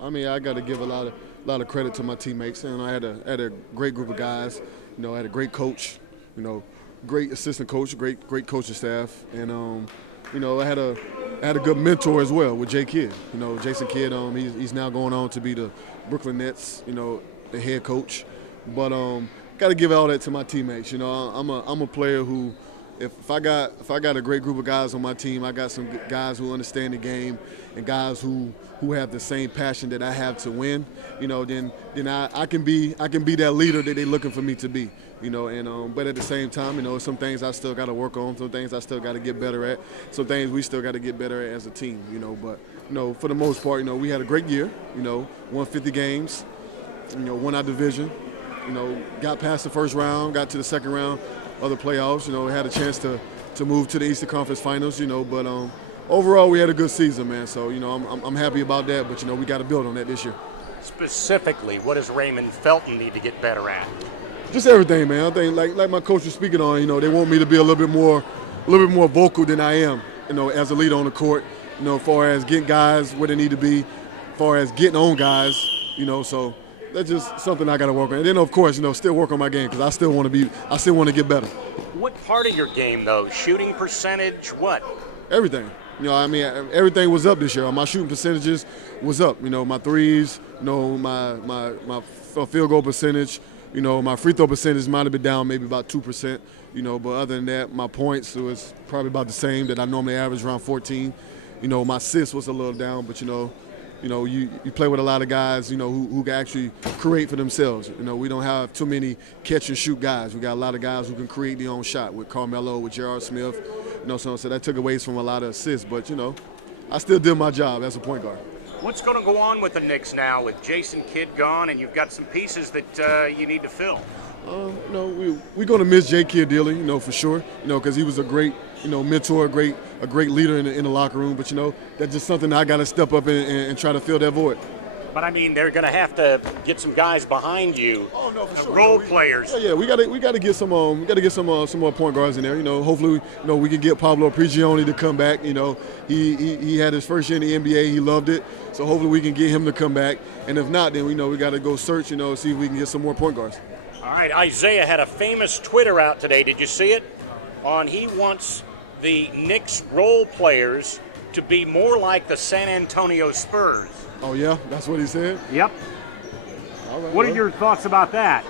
I mean, I got to give a lot of credit to my teammates. And I had a great group of guys. You know, I had a great coach. You know, great assistant coach, great coaching staff, and you know, I had a good mentor as well with Jay Kidd. You know, Jason Kidd. He's now going on to be the Brooklyn Nets. You know, the head coach. But got to give all that to my teammates. You know, I'm a player who. If I got a great group of guys on my team, I got some guys who understand the game and guys who have the same passion that I have to win. You know, then I can be that leader that they're looking for me to be. You know, and but at the same time, you know, some things I still got to work on, some things I still got to get better at, some things we still got to get better at as a team. You know, but you know, for the most part, you know, we had a great year. You know, won 50 games. You know, won our division. You know, got past the first round, got to the second round. Other playoffs, you know, had a chance to move to the Eastern Conference Finals, you know, but overall we had a good season, man. So, you know, I'm happy about that, but, you know, we got to build on that this year. Specifically, what does Raymond Felton need to get better at? Just everything, man. I think like my coach was speaking on, you know, they want me to be a little bit more vocal than I am, you know, as a leader on the court, you know, as far as getting guys where they need to be, as far as getting on guys, you know, so that's just something I got to work on. And then, of course, you know, still work on my game because I still want to get better. What part of your game, though? Shooting percentage, what? Everything. You know, I mean, everything was up this year. My shooting percentages was up. You know, my threes, you know, my field goal percentage, you know, my free throw percentage might have been down maybe about 2%, you know, but other than that, my points was probably about the same that I normally average, around 14. You know, my assists was a little down, but, you know, you play with a lot of guys, you know, who can actually create for themselves. You know, we don't have too many catch and shoot guys. We got a lot of guys who can create their own shot with Carmelo, with J.R. Smith. You know, so that took away from a lot of assists. But, you know, I still did my job as a point guard. What's going to go on with the Knicks now with Jason Kidd gone and you've got some pieces that you need to fill? You know, we're going to miss Jay Kidd dearly, you know, for sure. You know, because he was a great, you know, mentor, a great leader in the locker room. But, you know, that's just something I got to step up and try to fill that void. But I mean, they're going to have to get some guys behind you. Oh no, for sure. Role players. Yeah, we got to get some more point guards in there. You know, hopefully, you know, we can get Pablo Prigioni to come back. You know, he had his first year in the NBA. He loved it. So hopefully we can get him to come back. And if not, then we know we got to go search. You know, see if we can get some more point guards. All right, Isaiah had a famous Twitter out today. Did you see it? He wants the Knicks role players to be more like the San Antonio Spurs. Oh, yeah? That's what he said? Yep. All right, what are your thoughts about that?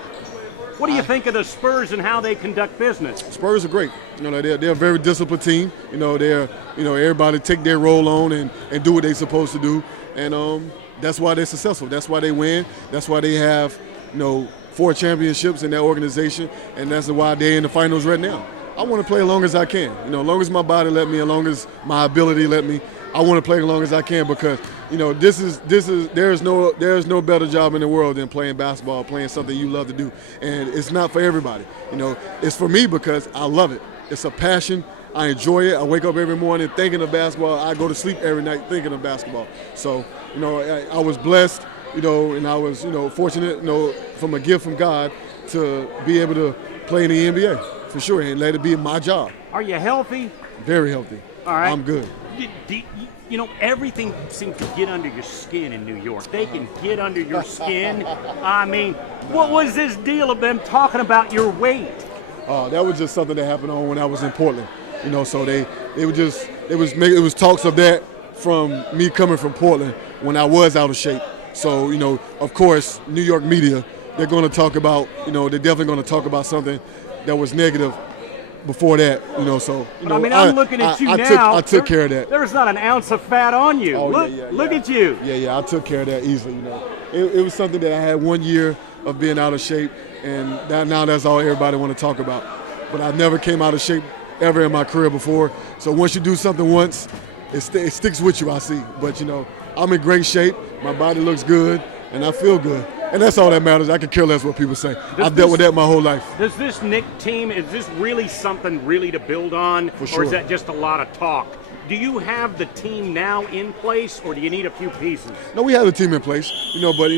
What do you think of the Spurs and how they conduct business? Spurs are great. You know, they're a very disciplined team. You know, everybody take their role on and do what they're supposed to do. And that's why they're successful. That's why they win. That's why they have, you know, 4 championships in that organization. And that's why they're in the finals right now. I want to play as long as I can. You know, as long as my body let me, as long as my ability let me, I want to play as long as I can because, you know, there's no better job in the world than playing basketball, playing something you love to do. And it's not for everybody. You know, it's for me because I love it. It's a passion. I enjoy it. I wake up every morning thinking of basketball. I go to sleep every night thinking of basketball. So, you know, I was blessed, you know, and I was, you know, fortunate, you know, from a gift from God to be able to play in the NBA for sure and let it be my job. Are you healthy? Very healthy. All right. I'm good. You know, everything seems to get under your skin in New York. They can get under your skin. I mean, what was this deal of them talking about your weight? That was just something that happened when I was in Portland. You know, so it was talks of that from me coming from Portland when I was out of shape. So, you know, of course, New York media, they're going to talk about, you know, they're definitely going to talk about something that was negative before that, you know, so, you know, I mean, I'm looking at you now. I took care of that. There's not an ounce of fat on you. Oh, look at you. Yeah, I took care of that easily, you know. It was something that I had 1 year of being out of shape, and now that's all everybody want to talk about. But I never came out of shape ever in my career before. So once you do something once, it sticks with you, I see. But, you know, I'm in great shape. My body looks good, and I feel good. And that's all that matters. I could care less what people say. I've dealt with that my whole life. Does this Knicks team, is this really something really to build on? For sure. Or is that just a lot of talk? Do you have the team now in place, or do you need a few pieces? No, we have the team in place, but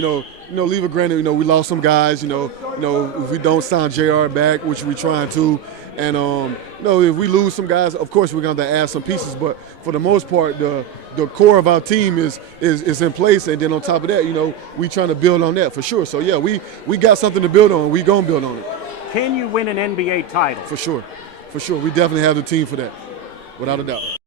leave it granted, we lost some guys, if we don't sign JR back, which we're trying to, and if we lose some guys, of course we're going to add some pieces, but for the most part, the core of our team is in place, and then on top of that, we trying to build on that for sure. So yeah, we got something to build on. We gonna build on it. Can you win an NBA title? For sure. We definitely have the team for that, without a doubt.